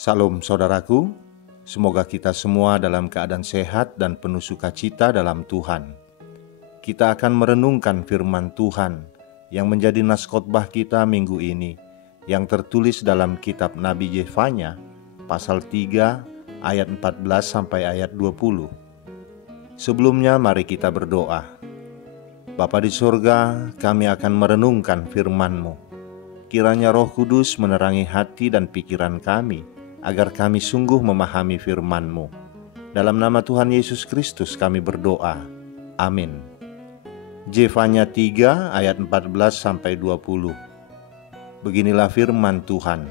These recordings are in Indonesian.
Salam saudaraku, semoga kita semua dalam keadaan sehat dan penuh sukacita dalam Tuhan. Kita akan merenungkan firman Tuhan yang menjadi nas khotbah kita minggu ini, yang tertulis dalam kitab Nabi Yefanya, pasal 3 ayat 14 sampai ayat 20. Sebelumnya mari kita berdoa. Bapa di surga, kami akan merenungkan firman-Mu. Kiranya Roh Kudus menerangi hati dan pikiran kami, agar kami sungguh memahami firman-Mu. Dalam nama Tuhan Yesus Kristus kami berdoa. Amin. Yefanya 3 ayat 14 sampai 20. Beginilah firman Tuhan.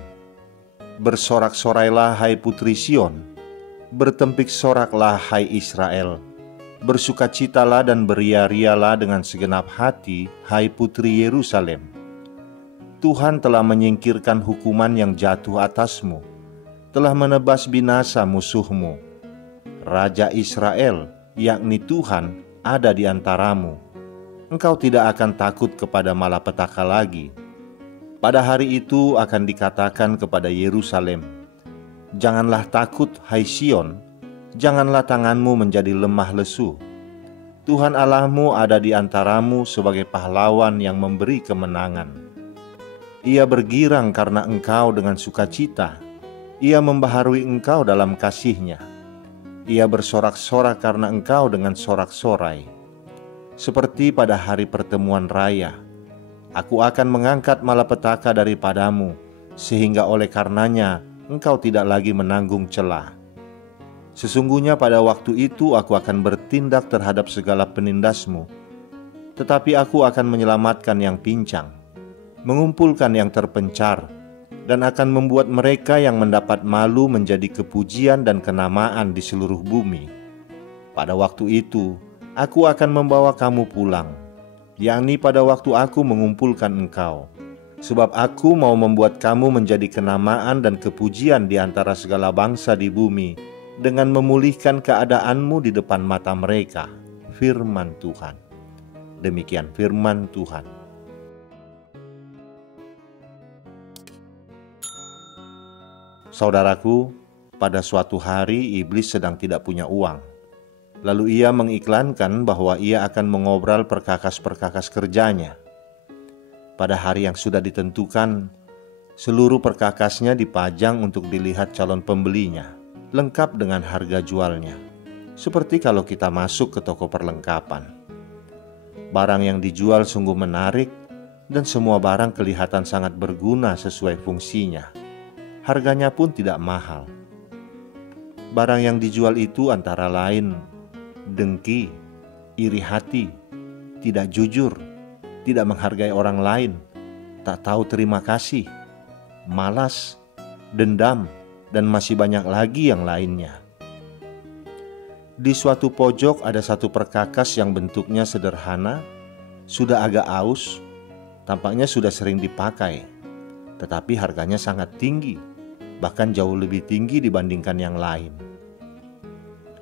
Bersorak-sorailah hai putri Sion, bertempik soraklah hai Israel. Bersukacitalah dan beria-rialah dengan segenap hati hai putri Yerusalem. Tuhan telah menyingkirkan hukuman yang jatuh atasmu, telah menebas binasa musuhmu. Raja Israel, yakni Tuhan, ada di antaramu. Engkau tidak akan takut kepada malapetaka lagi. Pada hari itu akan dikatakan kepada Yerusalem, janganlah takut hai Sion, janganlah tanganmu menjadi lemah lesu. Tuhan Allahmu ada di antaramu sebagai pahlawan yang memberi kemenangan. Ia bergirang karena engkau dengan sukacita. Ia membaharui engkau dalam kasih-Nya. Ia bersorak-sorak karena engkau dengan sorak-sorai. Seperti pada hari pertemuan raya, Aku akan mengangkat malapetaka daripadamu, sehingga oleh karenanya engkau tidak lagi menanggung celah. Sesungguhnya pada waktu itu aku akan bertindak terhadap segala penindasmu, tetapi aku akan menyelamatkan yang pincang, mengumpulkan yang terpencar, dan akan membuat mereka yang mendapat malu menjadi kepujian dan kenamaan di seluruh bumi. Pada waktu itu, aku akan membawa kamu pulang, yakni pada waktu aku mengumpulkan engkau. Sebab aku mau membuat kamu menjadi kenamaan dan kepujian di antara segala bangsa di bumi, dengan memulihkan keadaanmu di depan mata mereka. Firman Tuhan. Demikian firman Tuhan. Saudaraku, pada suatu hari iblis sedang tidak punya uang. Lalu ia mengiklankan bahwa ia akan mengobrol perkakas-perkakas kerjanya. Pada hari yang sudah ditentukan, seluruh perkakasnya dipajang untuk dilihat calon pembelinya, lengkap dengan harga jualnya. Seperti kalau kita masuk ke toko perlengkapan. Barang yang dijual sungguh menarik, dan semua barang kelihatan sangat berguna sesuai fungsinya. Harganya pun tidak mahal. Barang yang dijual itu antara lain dengki, iri hati, tidak jujur, tidak menghargai orang lain, tak tahu terima kasih, malas, dendam, dan masih banyak lagi yang lainnya. Di suatu pojok ada satu perkakas yang bentuknya sederhana, sudah agak aus, tampaknya sudah sering dipakai, tetapi harganya sangat tinggi, bahkan jauh lebih tinggi dibandingkan yang lain.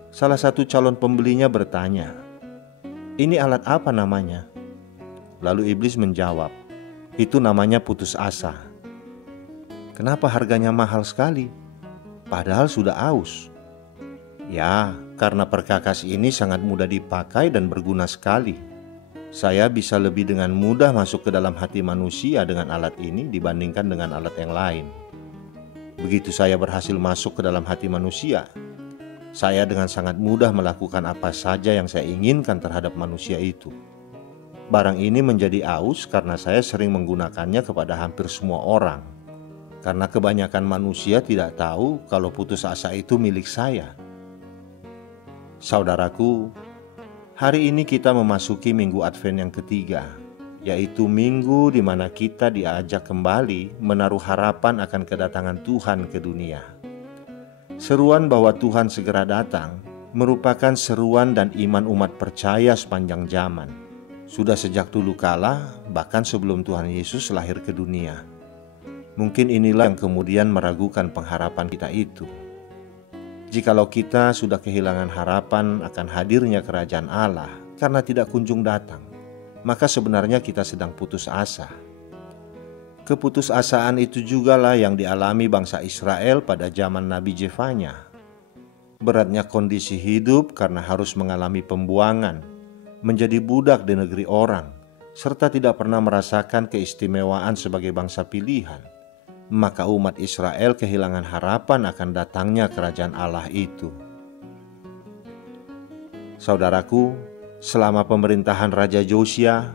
Salah satu calon pembelinya bertanya, "Ini alat apa namanya?" Lalu iblis menjawab, "Itu namanya putus asa." "Kenapa harganya mahal sekali? Padahal sudah aus." "Ya, karena perkakas ini sangat mudah dipakai dan berguna sekali. Saya bisa lebih dengan mudah masuk ke dalam hati manusia dengan alat ini dibandingkan dengan alat yang lain. Begitu saya berhasil masuk ke dalam hati manusia, saya dengan sangat mudah melakukan apa saja yang saya inginkan terhadap manusia itu. Barang ini menjadi aus karena saya sering menggunakannya kepada hampir semua orang. Karena kebanyakan manusia tidak tahu kalau putus asa itu milik saya." Saudaraku, hari ini kita memasuki minggu Advent yang ketiga, yaitu minggu di mana kita diajak kembali menaruh harapan akan kedatangan Tuhan ke dunia. Seruan bahwa Tuhan segera datang merupakan seruan dan iman umat percaya sepanjang zaman. Sudah sejak dulu kala, bahkan sebelum Tuhan Yesus lahir ke dunia. Mungkin inilah yang kemudian meragukan pengharapan kita itu. Jikalau kita sudah kehilangan harapan akan hadirnya kerajaan Allah karena tidak kunjung datang, maka sebenarnya kita sedang putus asa. Keputusasaan itu jugalah yang dialami bangsa Israel pada zaman Nabi Jefanya. Beratnya kondisi hidup karena harus mengalami pembuangan, menjadi budak di negeri orang, serta tidak pernah merasakan keistimewaan sebagai bangsa pilihan. Maka umat Israel kehilangan harapan akan datangnya kerajaan Allah itu. Saudaraku, selama pemerintahan Raja Josia,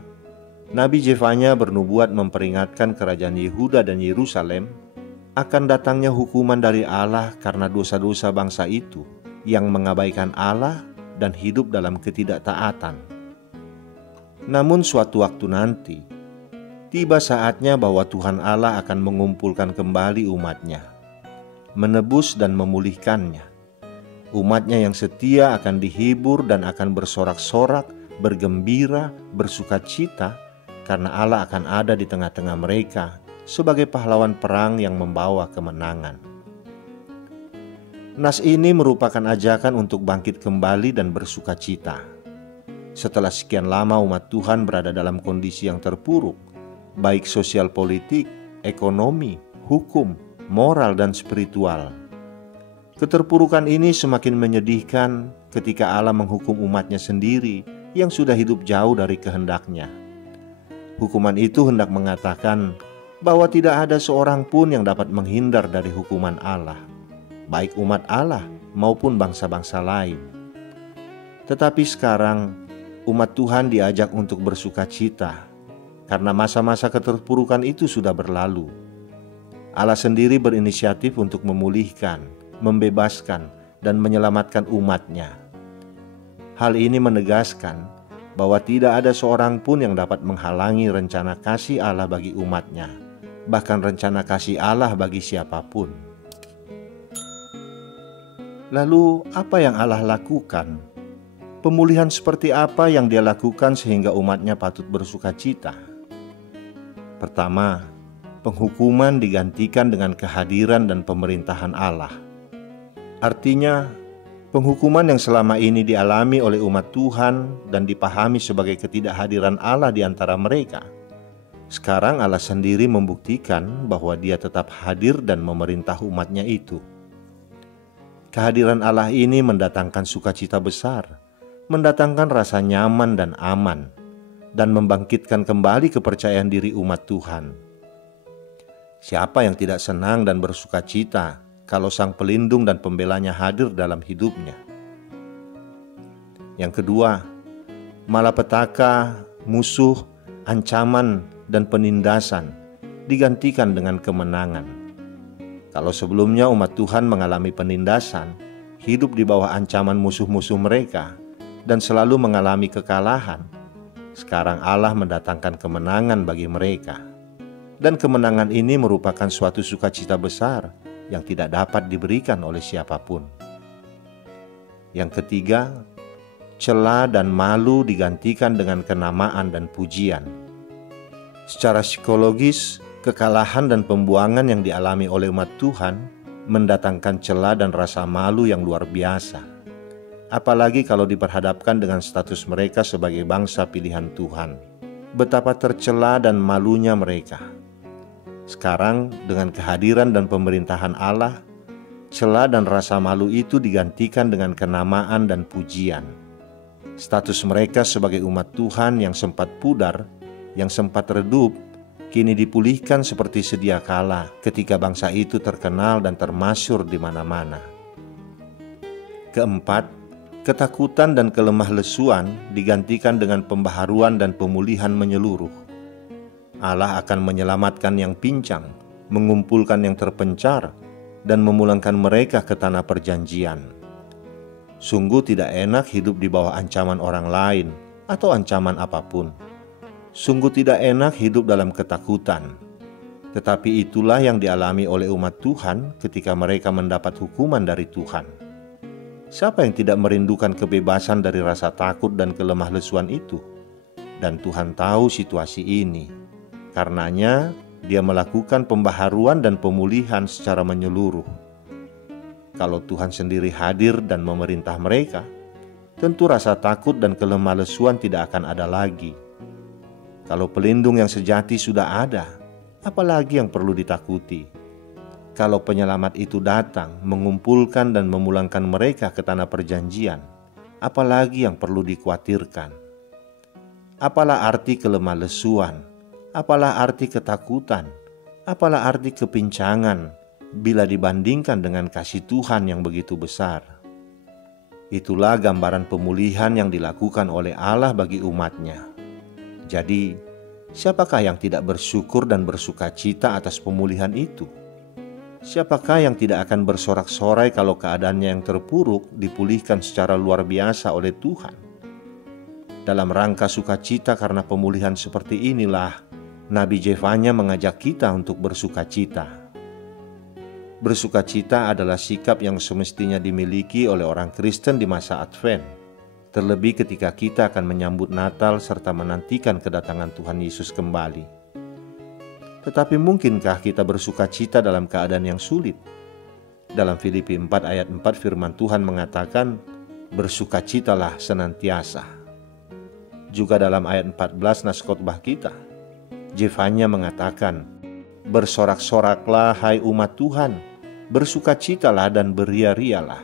Nabi Jefanya bernubuat memperingatkan kerajaan Yehuda dan Yerusalem akan datangnya hukuman dari Allah karena dosa-dosa bangsa itu yang mengabaikan Allah dan hidup dalam ketidaktaatan. Namun suatu waktu nanti, tiba saatnya bahwa Tuhan Allah akan mengumpulkan kembali umatnya, menebus dan memulihkannya. Umatnya yang setia akan dihibur dan akan bersorak-sorak, bergembira, bersukacita, karena Allah akan ada di tengah-tengah mereka sebagai pahlawan perang yang membawa kemenangan. Nas ini merupakan ajakan untuk bangkit kembali dan bersukacita. Setelah sekian lama umat Tuhan berada dalam kondisi yang terpuruk, baik sosial politik, ekonomi, hukum, moral, dan spiritual. Keterpurukan ini semakin menyedihkan ketika Allah menghukum umatnya sendiri yang sudah hidup jauh dari kehendaknya. Hukuman itu hendak mengatakan bahwa tidak ada seorang pun yang dapat menghindar dari hukuman Allah, baik umat Allah maupun bangsa-bangsa lain. Tetapi sekarang umat Tuhan diajak untuk bersukacita karena masa-masa keterpurukan itu sudah berlalu. Allah sendiri berinisiatif untuk memulihkan, membebaskan, dan menyelamatkan umatnya. Hal ini menegaskan bahwa tidak ada seorang pun yang dapat menghalangi rencana kasih Allah bagi umatnya, bahkan rencana kasih Allah bagi siapapun. Lalu apa yang Allah lakukan? Pemulihan seperti apa yang Dia lakukan sehingga umatnya patut bersukacita? Pertama, penghukuman digantikan dengan kehadiran dan pemerintahan Allah. Artinya, penghukuman yang selama ini dialami oleh umat Tuhan dan dipahami sebagai ketidakhadiran Allah di antara mereka, sekarang Allah sendiri membuktikan bahwa Dia tetap hadir dan memerintah umatnya itu. Kehadiran Allah ini mendatangkan sukacita besar, mendatangkan rasa nyaman dan aman, dan membangkitkan kembali kepercayaan diri umat Tuhan. Siapa yang tidak senang dan bersukacita kalau Sang Pelindung dan Pembelanya hadir dalam hidupnya? Yang kedua, malapetaka, musuh, ancaman, dan penindasan digantikan dengan kemenangan. Kalau sebelumnya umat Tuhan mengalami penindasan, hidup di bawah ancaman musuh-musuh mereka, dan selalu mengalami kekalahan, sekarang Allah mendatangkan kemenangan bagi mereka. Dan kemenangan ini merupakan suatu sukacita besar yang tidak dapat diberikan oleh siapapun. Yang ketiga, cela dan malu digantikan dengan kenamaan dan pujian. Secara psikologis, kekalahan dan pembuangan yang dialami oleh umat Tuhan mendatangkan cela dan rasa malu yang luar biasa. Apalagi kalau diperhadapkan dengan status mereka sebagai bangsa pilihan Tuhan. Betapa tercela dan malunya mereka. Sekarang dengan kehadiran dan pemerintahan Allah, cela dan rasa malu itu digantikan dengan kenamaan dan pujian. Status mereka sebagai umat Tuhan yang sempat pudar, yang sempat redup, kini dipulihkan seperti sedia kala ketika bangsa itu terkenal dan termasyhur di mana-mana. Keempat, ketakutan dan kelemah lesuan digantikan dengan pembaharuan dan pemulihan menyeluruh. Allah akan menyelamatkan yang pincang, mengumpulkan yang terpencar, dan memulangkan mereka ke tanah perjanjian. Sungguh tidak enak hidup di bawah ancaman orang lain atau ancaman apapun. Sungguh tidak enak hidup dalam ketakutan. Tetapi itulah yang dialami oleh umat Tuhan ketika mereka mendapat hukuman dari Tuhan. Siapa yang tidak merindukan kebebasan dari rasa takut dan kelemah lesuan itu? Dan Tuhan tahu situasi ini. Karenanya, Dia melakukan pembaharuan dan pemulihan secara menyeluruh. Kalau Tuhan sendiri hadir dan memerintah mereka, tentu rasa takut dan kelemah lesuan tidak akan ada lagi. Kalau pelindung yang sejati sudah ada, apalagi yang perlu ditakuti? Kalau penyelamat itu datang, mengumpulkan dan memulangkan mereka ke tanah perjanjian, apalagi yang perlu dikhawatirkan? Apalah arti kelemah lesuan? Apalah arti ketakutan? Apalah arti kepincangan bila dibandingkan dengan kasih Tuhan yang begitu besar? Itulah gambaran pemulihan yang dilakukan oleh Allah bagi umat-Nya. Jadi, siapakah yang tidak bersyukur dan bersukacita atas pemulihan itu? Siapakah yang tidak akan bersorak-sorai kalau keadaannya yang terpuruk dipulihkan secara luar biasa oleh Tuhan? Dalam rangka sukacita karena pemulihan seperti inilah, Nabi Zefanya mengajak kita untuk bersukacita. Bersukacita adalah sikap yang semestinya dimiliki oleh orang Kristen di masa Advent, terlebih ketika kita akan menyambut Natal serta menantikan kedatangan Tuhan Yesus kembali. Tetapi mungkinkah kita bersukacita dalam keadaan yang sulit? Dalam Filipi 4 ayat 4 firman Tuhan mengatakan, bersukacitalah senantiasa. Juga dalam ayat 14 nas khotbah kita, Zefanya mengatakan, bersorak-soraklah hai umat Tuhan, bersukacitalah dan beria-rialah.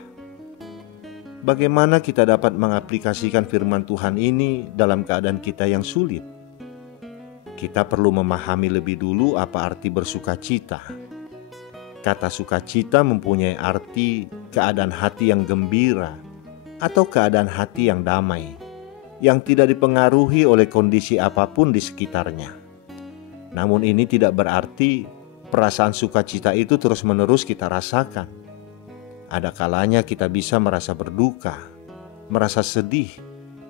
Bagaimana kita dapat mengaplikasikan firman Tuhan ini dalam keadaan kita yang sulit? Kita perlu memahami lebih dulu apa arti bersukacita. Kata sukacita mempunyai arti keadaan hati yang gembira atau keadaan hati yang damai, yang tidak dipengaruhi oleh kondisi apapun di sekitarnya. Namun ini tidak berarti perasaan sukacita itu terus-menerus kita rasakan. Ada kalanya kita bisa merasa berduka, merasa sedih,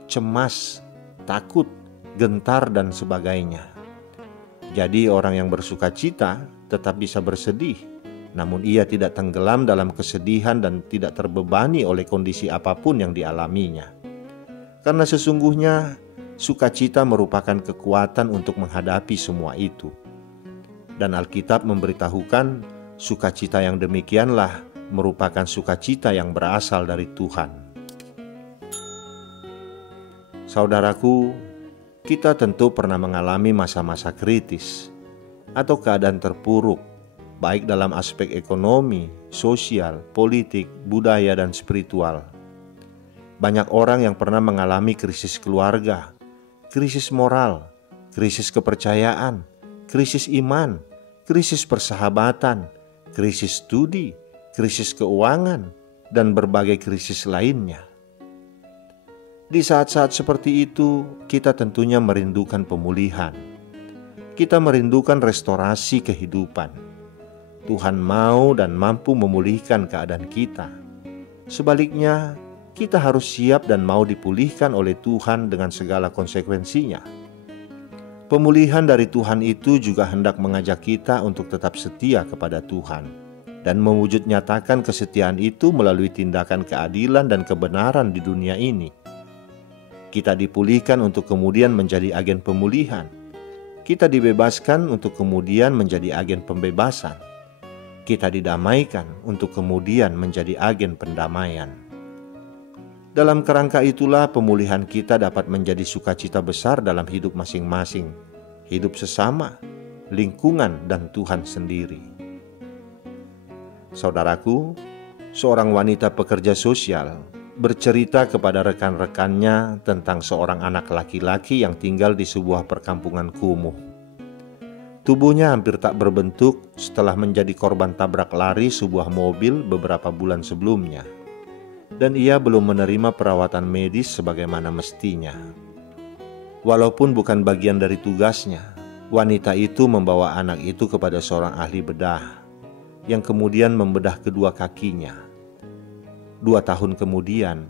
cemas, takut, gentar, dan sebagainya. Jadi orang yang bersukacita tetap bisa bersedih, namun ia tidak tenggelam dalam kesedihan dan tidak terbebani oleh kondisi apapun yang dialaminya. Karena sesungguhnya sukacita merupakan kekuatan untuk menghadapi semua itu. Dan Alkitab memberitahukan sukacita yang demikianlah merupakan sukacita yang berasal dari Tuhan. Saudaraku, kita tentu pernah mengalami masa-masa kritis atau keadaan terpuruk, baik dalam aspek ekonomi, sosial, politik, budaya, dan spiritual. Banyak orang yang pernah mengalami krisis keluarga, krisis moral, krisis kepercayaan, krisis iman, krisis persahabatan, krisis studi, krisis keuangan, dan berbagai krisis lainnya. Di saat-saat seperti itu, kita tentunya merindukan pemulihan. Kita merindukan restorasi kehidupan. Tuhan mau dan mampu memulihkan keadaan kita. Sebaliknya, kita harus siap dan mau dipulihkan oleh Tuhan dengan segala konsekuensinya. Pemulihan dari Tuhan itu juga hendak mengajak kita untuk tetap setia kepada Tuhan dan mewujud nyatakan kesetiaan itu melalui tindakan keadilan dan kebenaran di dunia ini. Kita dipulihkan untuk kemudian menjadi agen pemulihan. Kita dibebaskan untuk kemudian menjadi agen pembebasan. Kita didamaikan untuk kemudian menjadi agen pendamaian. Dalam kerangka itulah pemulihan kita dapat menjadi sukacita besar dalam hidup masing-masing, hidup sesama, lingkungan, dan Tuhan sendiri. Saudaraku, seorang wanita pekerja sosial bercerita kepada rekan-rekannya tentang seorang anak laki-laki yang tinggal di sebuah perkampungan kumuh. Tubuhnya hampir tak berbentuk setelah menjadi korban tabrak lari sebuah mobil beberapa bulan sebelumnya, dan ia belum menerima perawatan medis sebagaimana mestinya. Walaupun bukan bagian dari tugasnya, wanita itu membawa anak itu kepada seorang ahli bedah, yang kemudian membedah kedua kakinya. 2 tahun kemudian,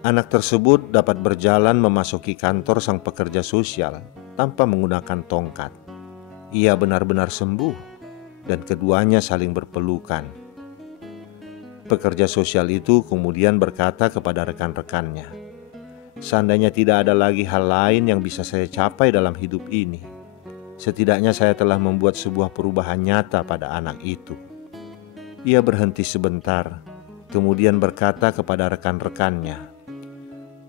anak tersebut dapat berjalan memasuki kantor sang pekerja sosial tanpa menggunakan tongkat. Ia benar-benar sembuh dan keduanya saling berpelukan. Pekerja sosial itu kemudian berkata kepada rekan-rekannya, "Seandainya tidak ada lagi hal lain yang bisa saya capai dalam hidup ini, setidaknya saya telah membuat sebuah perubahan nyata pada anak itu." Ia berhenti sebentar, kemudian berkata kepada rekan-rekannya,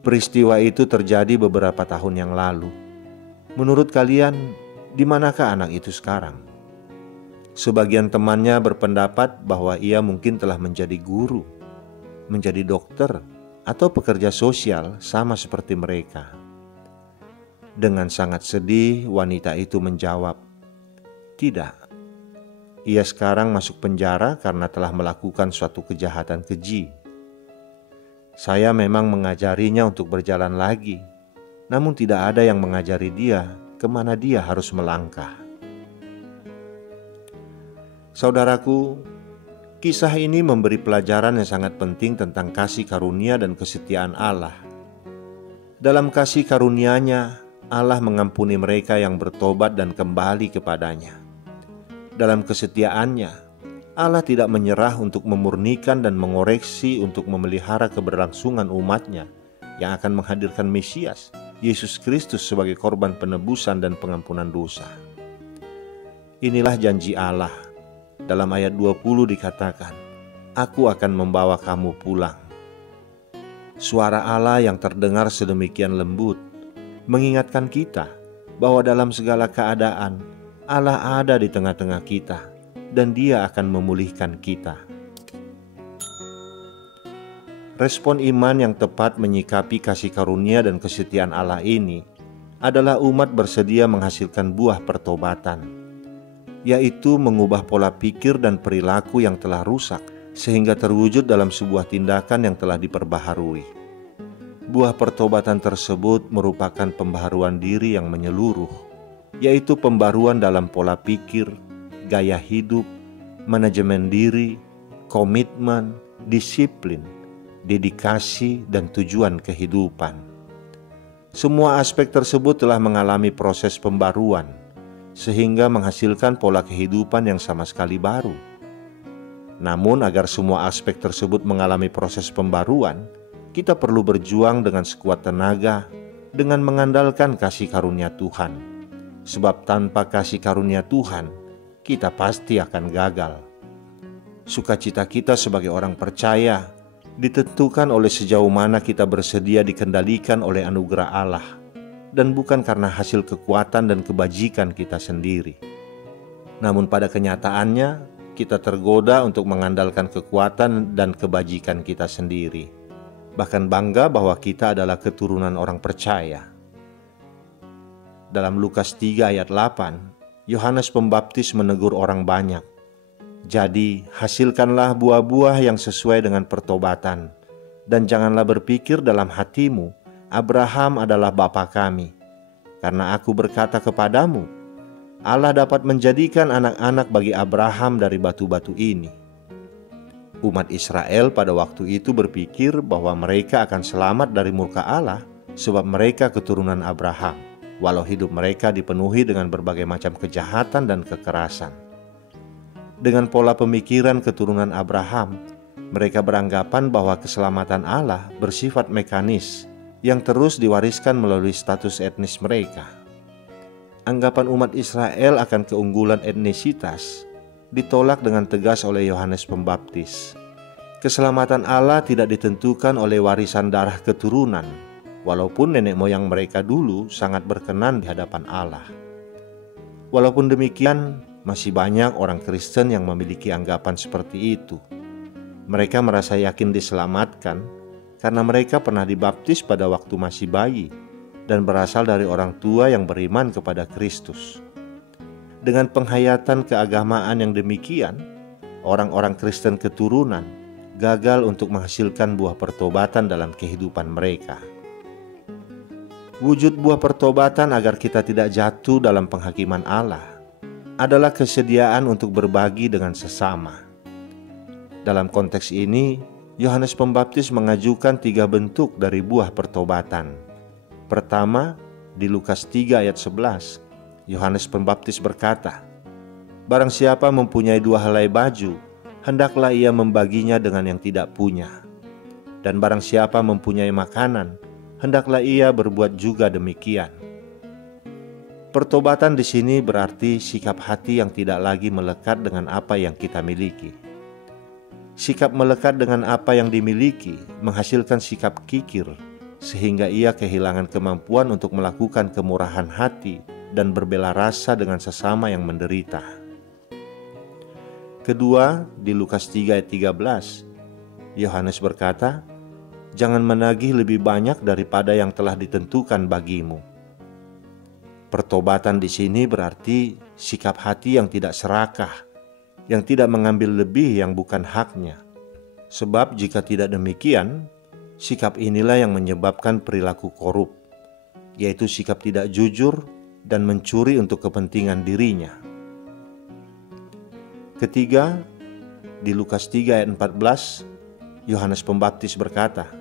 "Peristiwa itu terjadi beberapa tahun yang lalu. Menurut kalian, di manakah anak itu sekarang?" Sebagian temannya berpendapat bahwa ia mungkin telah menjadi guru, menjadi dokter, atau pekerja sosial sama seperti mereka. Dengan sangat sedih, wanita itu menjawab, "Tidak, ia sekarang masuk penjara karena telah melakukan suatu kejahatan keji. Saya memang mengajarinya untuk berjalan lagi, namun tidak ada yang mengajari dia kemana dia harus melangkah." Saudaraku, kisah ini memberi pelajaran yang sangat penting tentang kasih karunia dan kesetiaan Allah. Dalam kasih karunia-Nya, Allah mengampuni mereka yang bertobat dan kembali kepadanya. Dalam kesetiaan-Nya, Allah tidak menyerah untuk memurnikan dan mengoreksi untuk memelihara keberlangsungan umat-Nya yang akan menghadirkan Mesias, Yesus Kristus sebagai korban penebusan dan pengampunan dosa. Inilah janji Allah. Dalam ayat 20 dikatakan, "Aku akan membawa kamu pulang." Suara Allah yang terdengar sedemikian lembut mengingatkan kita bahwa dalam segala keadaan Allah ada di tengah-tengah kita dan Dia akan memulihkan kita. Respon iman yang tepat menyikapi kasih karunia dan kesetiaan Allah ini adalah umat bersedia menghasilkan buah pertobatan, yaitu mengubah pola pikir dan perilaku yang telah rusak sehingga terwujud dalam sebuah tindakan yang telah diperbaharui. Buah pertobatan tersebut merupakan pembaharuan diri yang menyeluruh, yaitu pembaruan dalam pola pikir, gaya hidup, manajemen diri, komitmen, disiplin, dedikasi, dan tujuan kehidupan. Semua aspek tersebut telah mengalami proses pembaruan, sehingga menghasilkan pola kehidupan yang sama sekali baru. Namun agar semua aspek tersebut mengalami proses pembaruan, kita perlu berjuang dengan sekuat tenaga dengan mengandalkan kasih karunia Tuhan. Sebab tanpa kasih karunia Tuhan, kita pasti akan gagal. Sukacita kita sebagai orang percaya ditentukan oleh sejauh mana kita bersedia dikendalikan oleh anugerah Allah, dan bukan karena hasil kekuatan dan kebajikan kita sendiri. Namun pada kenyataannya, kita tergoda untuk mengandalkan kekuatan dan kebajikan kita sendiri, bahkan bangga bahwa kita adalah keturunan orang percaya. Dalam Lukas 3 ayat 8, Yohanes Pembaptis menegur orang banyak, "Jadi hasilkanlah buah-buah yang sesuai dengan pertobatan, dan janganlah berpikir dalam hatimu, Abraham adalah bapa kami. Karena aku berkata kepadamu, Allah dapat menjadikan anak-anak bagi Abraham dari batu-batu ini." Umat Israel pada waktu itu berpikir bahwa mereka akan selamat dari murka Allah sebab mereka keturunan Abraham, walau hidup mereka dipenuhi dengan berbagai macam kejahatan dan kekerasan. Dengan pola pemikiran keturunan Abraham, mereka beranggapan bahwa keselamatan Allah bersifat mekanis yang terus diwariskan melalui status etnis mereka. Anggapan umat Israel akan keunggulan etnisitas ditolak dengan tegas oleh Yohanes Pembaptis. Keselamatan Allah tidak ditentukan oleh warisan darah keturunan, walaupun nenek moyang mereka dulu sangat berkenan di hadapan Allah. Walaupun demikian, masih banyak orang Kristen yang memiliki anggapan seperti itu. Mereka merasa yakin diselamatkan karena mereka pernah dibaptis pada waktu masih bayi dan berasal dari orang tua yang beriman kepada Kristus. Dengan penghayatan keagamaan yang demikian, orang-orang Kristen keturunan gagal untuk menghasilkan buah pertobatan dalam kehidupan mereka. Wujud buah pertobatan agar kita tidak jatuh dalam penghakiman Allah adalah kesediaan untuk berbagi dengan sesama. Dalam konteks ini, Yohanes Pembaptis mengajukan 3 bentuk dari buah pertobatan. Pertama, di Lukas 3 ayat 11, Yohanes Pembaptis berkata, "Barang siapa mempunyai 2 helai baju, hendaklah ia membaginya dengan yang tidak punya. Dan barang siapa mempunyai makanan, hendaklah ia berbuat juga demikian." Pertobatan di sini berarti sikap hati yang tidak lagi melekat dengan apa yang kita miliki. Sikap melekat dengan apa yang dimiliki menghasilkan sikap kikir, sehingga ia kehilangan kemampuan untuk melakukan kemurahan hati dan berbela rasa dengan sesama yang menderita. Kedua, di Lukas 3 ayat 13, Yohanes berkata, "Jangan menagih lebih banyak daripada yang telah ditentukan bagimu." Pertobatan di sini berarti sikap hati yang tidak serakah, yang tidak mengambil lebih yang bukan haknya. Sebab jika tidak demikian, sikap inilah yang menyebabkan perilaku korup, yaitu sikap tidak jujur dan mencuri untuk kepentingan dirinya. Ketiga, di Lukas 3 ayat 14, Yohanes Pembaptis berkata,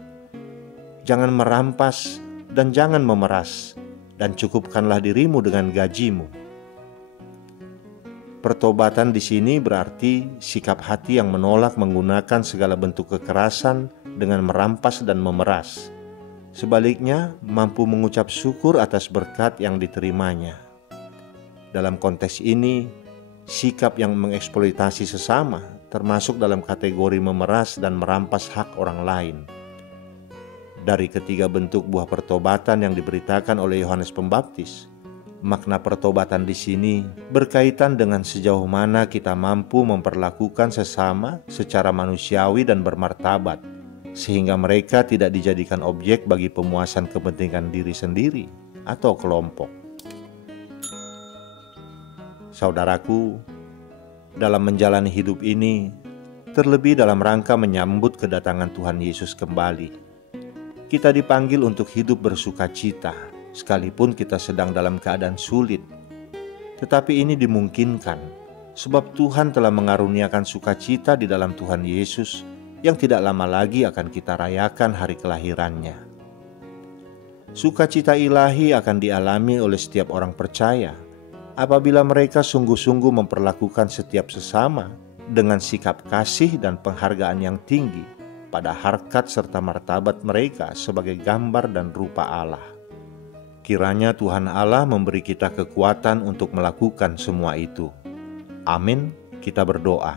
"Jangan merampas dan jangan memeras, dan cukupkanlah dirimu dengan gajimu." Pertobatan di sini berarti sikap hati yang menolak menggunakan segala bentuk kekerasan dengan merampas dan memeras. Sebaliknya, mampu mengucap syukur atas berkat yang diterimanya. Dalam konteks ini, sikap yang mengeksploitasi sesama termasuk dalam kategori memeras dan merampas hak orang lain. Dari ketiga bentuk buah pertobatan yang diberitakan oleh Yohanes Pembaptis, makna pertobatan di sini berkaitan dengan sejauh mana kita mampu memperlakukan sesama secara manusiawi dan bermartabat, sehingga mereka tidak dijadikan objek bagi pemuasan kepentingan diri sendiri atau kelompok. Saudaraku, dalam menjalani hidup ini, terlebih dalam rangka menyambut kedatangan Tuhan Yesus kembali, kita dipanggil untuk hidup bersukacita, sekalipun kita sedang dalam keadaan sulit. Tetapi ini dimungkinkan, sebab Tuhan telah mengaruniakan sukacita di dalam Tuhan Yesus, yang tidak lama lagi akan kita rayakan hari kelahirannya. Sukacita ilahi akan dialami oleh setiap orang percaya, apabila mereka sungguh-sungguh memperlakukan setiap sesama dengan sikap kasih dan penghargaan yang tinggi pada harkat serta martabat mereka sebagai gambar dan rupa Allah. Kiranya Tuhan Allah memberi kita kekuatan untuk melakukan semua itu. Amin. Kita berdoa.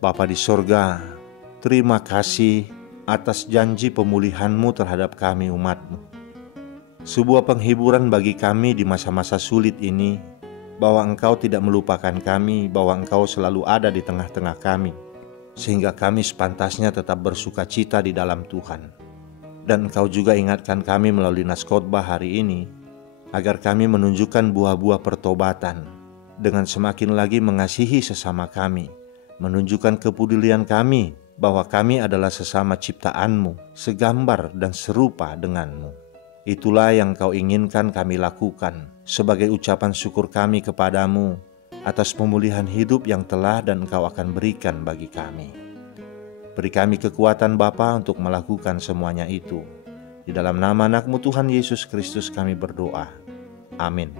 Bapa di sorga, terima kasih atas janji pemulihan-Mu terhadap kami umat-Mu. Sebuah penghiburan bagi kami di masa-masa sulit ini, bahwa Engkau tidak melupakan kami, bahwa Engkau selalu ada di tengah-tengah kami, sehingga kami sepantasnya tetap bersukacita di dalam Tuhan. Dan Engkau juga ingatkan kami melalui naskotbah hari ini, agar kami menunjukkan buah-buah pertobatan, dengan semakin lagi mengasihi sesama kami, menunjukkan kepedulian kami, bahwa kami adalah sesama ciptaan-Mu, segambar dan serupa dengan-Mu. Itulah yang Kau inginkan kami lakukan sebagai ucapan syukur kami kepadamu atas pemulihan hidup yang telah dan Engkau akan berikan bagi kami. Beri kami kekuatan Bapa untuk melakukan semuanya itu. Di dalam nama anak-Mu Tuhan Yesus Kristus kami berdoa. Amin.